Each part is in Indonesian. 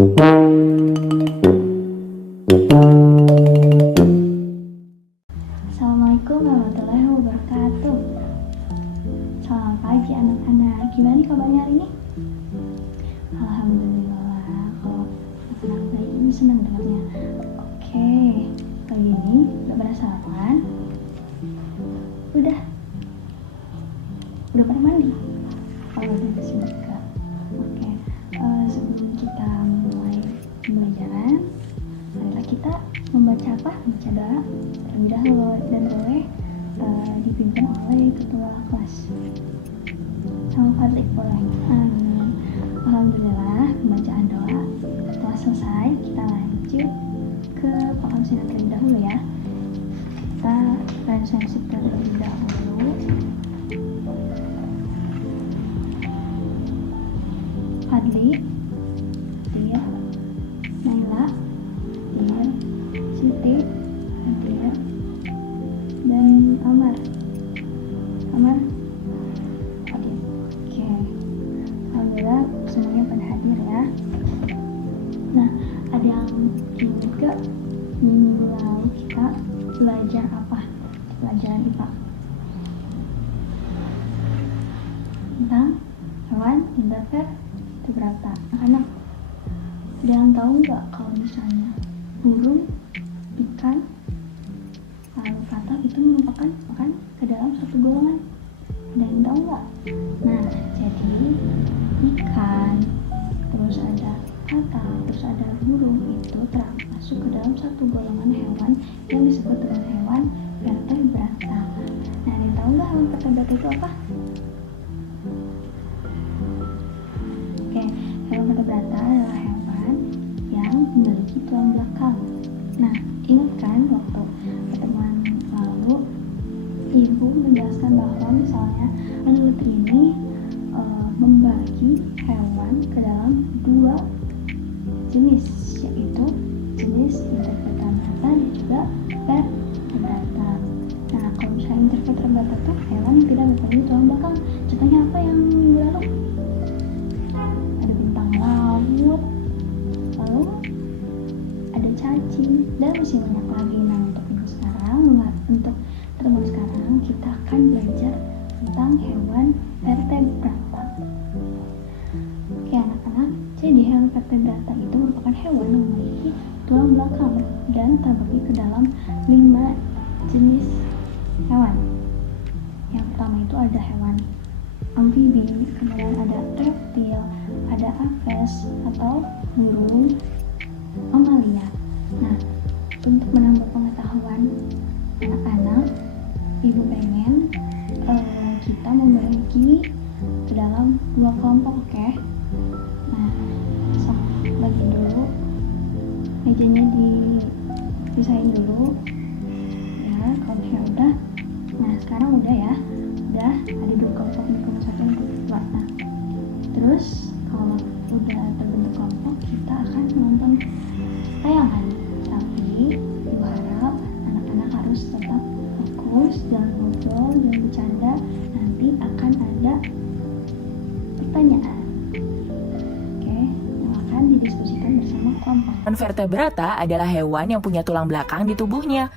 Assalamualaikum warahmatullahi wabarakatuh. Selamat pagi anak-anak. Gimana nih kabarnya hari ini? Alhamdulillah. Kalau anak bayi ini senang dengarnya. Oke, pagi ini udah pada sarapan? Udah pada mandi? Kalau udah kesini juga. Oke, sebelum kita mulai pembelajaran, marilah kita membaca apa? Membaca doa terlebih dahulu dan boleh dipimpin oleh ketua kelas. Sama Fadlik boleh. Amin. Alhamdulillah, pembacaan doa telah selesai. Kita lanjut ke pengamsilan terlebih dahulu ya. Kita referensi terlebih dahulu. Fadli, Dia, Naila, Dia, Siti, Nadia, dan Amar. Hadir. Oke. Alhamdulillah semuanya pada hadir ya. Nah, ada yang ingat gak minggu lalu kita belajar apa? Pelajaran IPA tentang hewan invertebrata. Anak-anak, ada yang tahu nggak kalau misalnya burung, ikan, lalu kata itu merupakan ke dalam satu golongan? Ada yang tahu nggak? Nah, jadi ikan, terus ada kata, terus ada burung itu termasuk ke dalam satu golongan hewan yang disebut dengan hewan vertebrata. Nah, ada yang tahu nggak hewan vertebrata itu apa? Oke, hewan vertebrata adalah hewan yang memiliki tulang belakang. Nah, ingat kan waktu pertemuan lalu ibu menjelaskan bahwa misalnya peneliti ini membagi hewan ke dalam dua jenis, yaitu jenis invertebrata dan juga vertebrata. Nah, kalau misalnya invertebrata itu hewan yang tidak mempunyai tulang belakang. Contohnya apa yang minggu lalu? Ada bintang laut, lalu ada cacing, dan masih banyak lagi. Nah, untuk pertemuan sekarang kita akan belajar tentang hewan vertebrata. Oke anak-anak, jadi hewan vertebrata itu merupakan hewan yang memiliki tulang belakang dan terbagi ke dalam 5 jenis hewan. Yang pertama itu ada hewan amfibi, kemudian ada reptil, ada aves atau burung, mamalia. Nah, untuk menambah pengetahuan anak-anak, ibu pengen kita membagi ke dalam 2 kelompok, oke? Nah, bagi dulu mejanya dipisahin dulu ya. Kalau misalnya udah, nah sekarang udah ya, udah ada 2 kelompok nih, kelompok 1 dan kelompok 2. Nah, terus kalau udah terbentuk kelompok, kita akan menonton tayangan. Tapi ibu harap anak-anak harus tetap fokus, jangan ngobrol, jangan bercanda, nanti akan ada pertanyaan, oke, yang akan didiskusikan bersama kelompok. Hewan vertebrata adalah hewan yang punya tulang belakang di tubuhnya.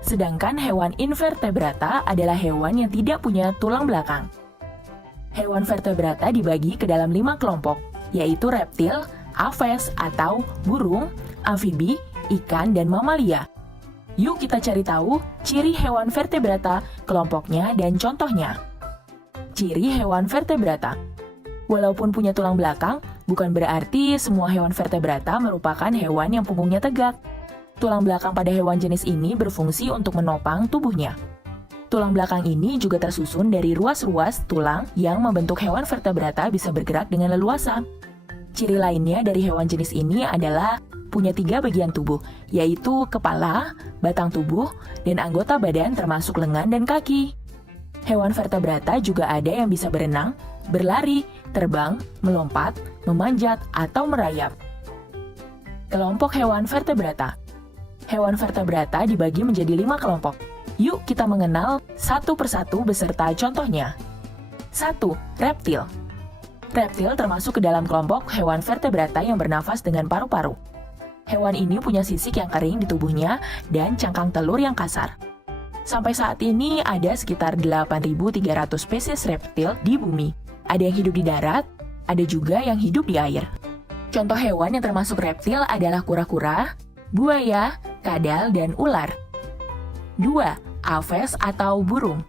Sedangkan hewan invertebrata adalah hewan yang tidak punya tulang belakang. Hewan vertebrata dibagi ke dalam 5 kelompok, yaitu reptil, aves atau burung, amfibi, ikan, dan mamalia. Yuk kita cari tahu ciri hewan vertebrata, kelompoknya, dan contohnya. Ciri hewan vertebrata. Walaupun punya tulang belakang, bukan berarti semua hewan vertebrata merupakan hewan yang punggungnya tegak. Tulang belakang pada hewan jenis ini berfungsi untuk menopang tubuhnya. Tulang belakang ini juga tersusun dari ruas-ruas tulang yang membentuk hewan vertebrata bisa bergerak dengan leluasa. Ciri lainnya dari hewan jenis ini adalah punya 3 bagian tubuh, yaitu kepala, batang tubuh, dan anggota badan termasuk lengan dan kaki. Hewan vertebrata juga ada yang bisa berenang, berlari, terbang, melompat, memanjat, atau merayap. Kelompok hewan vertebrata. Hewan vertebrata dibagi menjadi 5 kelompok. Yuk kita mengenal satu persatu beserta contohnya. 1. Reptil. Reptil termasuk ke dalam kelompok hewan vertebrata yang bernafas dengan paru-paru. Hewan ini punya sisik yang kering di tubuhnya dan cangkang telur yang kasar. Sampai saat ini ada sekitar 8.300 spesies reptil di bumi. Ada yang hidup di darat, ada juga yang hidup di air. Contoh hewan yang termasuk reptil adalah kura-kura, buaya, kadal, dan ular. 2. Aves atau burung.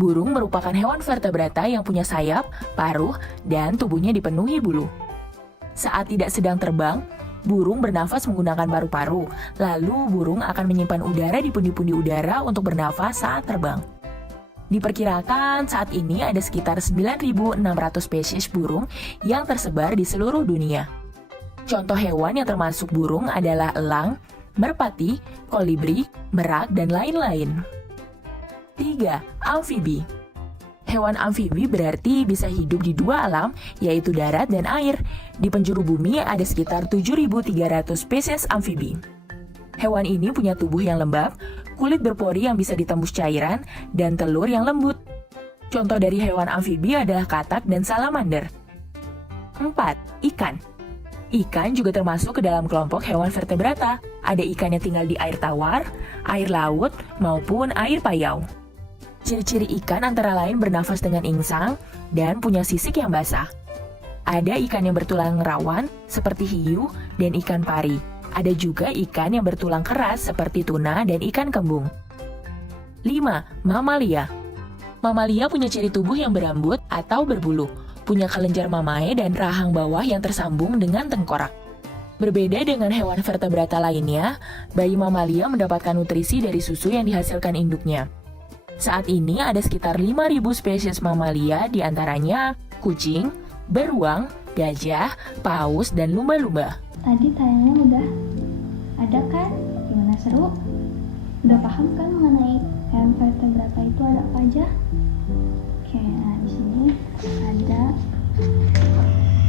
Burung merupakan hewan vertebrata yang punya sayap, paruh, dan tubuhnya dipenuhi bulu. Saat tidak sedang terbang, burung bernafas menggunakan paru-paru, lalu burung akan menyimpan udara di pundi-pundi udara untuk bernafas saat terbang. Diperkirakan saat ini ada sekitar 9.600 spesies burung yang tersebar di seluruh dunia. Contoh hewan yang termasuk burung adalah elang, merpati, kolibri, merak, dan lain-lain. 3. Amfibi. Hewan amfibi berarti bisa hidup di dua alam, yaitu darat dan air. Di penjuru bumi ada sekitar 7.300 spesies amfibi. Hewan ini punya tubuh yang lembab, kulit berpori yang bisa ditembus cairan, dan telur yang lembut. Contoh dari hewan amfibi adalah katak dan salamander. 4. Ikan. Ikan juga termasuk ke dalam kelompok hewan vertebrata. Ada ikan yang tinggal di air tawar, air laut, maupun air payau. Ciri-ciri ikan antara lain bernafas dengan insang dan punya sisik yang basah. Ada ikan yang bertulang rawan seperti hiu dan ikan pari. Ada juga ikan yang bertulang keras seperti tuna dan ikan kembung. 5. Mamalia. Mamalia punya ciri tubuh yang berambut atau berbulu, punya kelenjar mamae dan rahang bawah yang tersambung dengan tengkorak. Berbeda dengan hewan vertebrata lainnya, bayi mamalia mendapatkan nutrisi dari susu yang dihasilkan induknya. Saat ini ada sekitar 5.000 spesies mamalia, diantaranya kucing, beruang, gajah, paus, dan lumba-lumba. Tadi tayangnya udah ada kan? Gimana, seru? Udah paham kan mengenai hewan vertebrata itu ada apa aja? Oke, nah di sini ada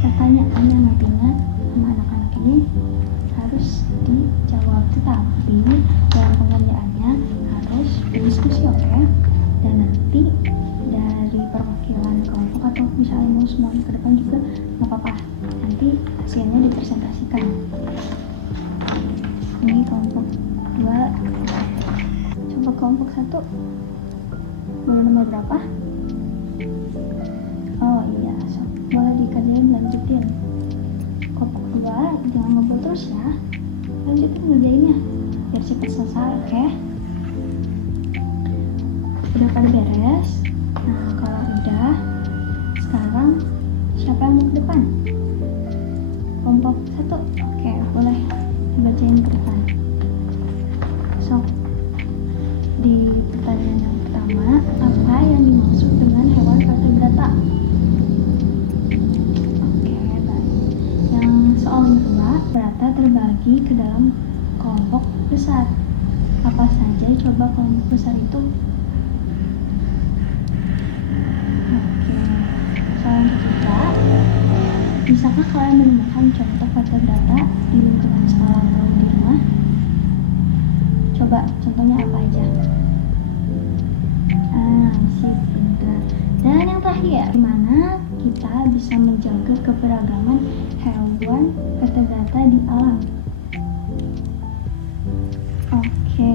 pertanyaan yang nantinya sama anak-anak ini harus dijawab, tetapi dalam pengerjaannya harus berdiskusi, oke? Dan nanti dari perwakilan kelompok atau misalnya mau semuanya ke depan juga nggak apa-apa, nanti hasilnya dipresentasikan. Ini kelompok 2, coba kelompok 1 boleh nomor berapa? Oh iya, so, boleh dikerjain, lanjutin. Kelompok 2 jangan ngobrol terus ya, lanjutin ngerjainnya biar cepat selesai, oke? Udah pada beres? Nah kalau udah, sekarang siapa yang mau ke depan? Kelompok 1, oke, boleh dibacain ke depan. So, di pertanyaan yang pertama, apa yang dimaksud dengan hewan vertebrata? Oke, baik. Yang soal kedua, vertebrata terbagi ke dalam kelompok besar. Apa saja coba kelompok besar itu? Oke, soal ketiga, bisakah kalian menemukan contoh vertebrata di lingkungan sekolah atau di rumah? Coba contohnya apa aja? Sip, pintar. Dan yang terakhir, gimana kita bisa menjaga keberagaman hewan vertebrata di alam? Oke,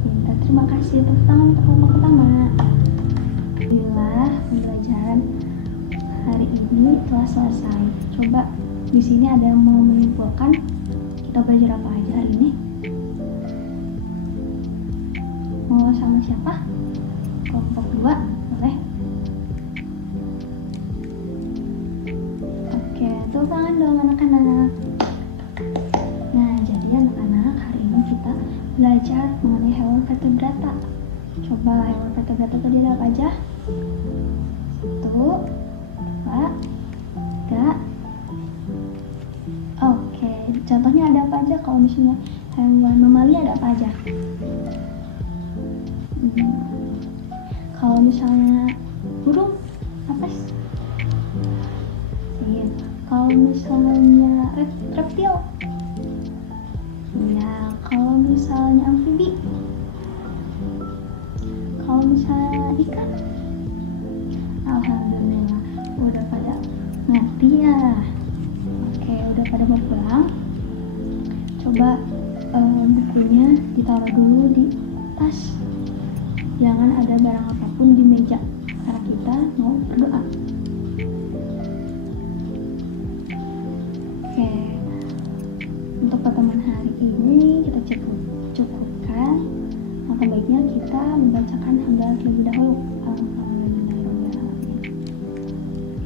pintar. Terima kasih. Tepuk tangan untuk kelompok pertama. Alhamdulillah, pembelajaran hari ini telah selesai. Coba di sini ada yang mau menyimpulkan kita belajar apa aja hari ini? Mau sama siapa? Kelompok 2, boleh? Oke, tepuk tangan dong anak-anak. Nah, jadi anak-anak, hari ini kita belajar mengenai hewan vertebrata. Coba hewan vertebrata tadi ada apa aja? 1, 2, 3. Oke, contohnya ada apa aja? Kalau misalnya hewan mamalia ada apa aja? Kalau misalnya burung, apa sih? Kalau misalnya reptil, ya. Kalau misalnya amfibi, kalau misalnya ikan, alhamdulillah udah pada. Nah, tas, jangan ada barang apapun di meja karena kita mau berdoa. Oke, untuk pertemuan hari ini kita cukupkan. Maka baiknya kita membacakan hamdalah terlebih dahulu. Alhamdulillahirobbilalamin.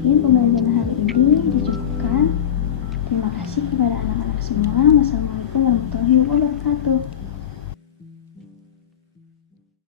Mungkin pembelajaran hari ini dicukupkan. Terima kasih kepada anak-anak semua. Wassalamualaikum warahmatullahi wabarakatuh.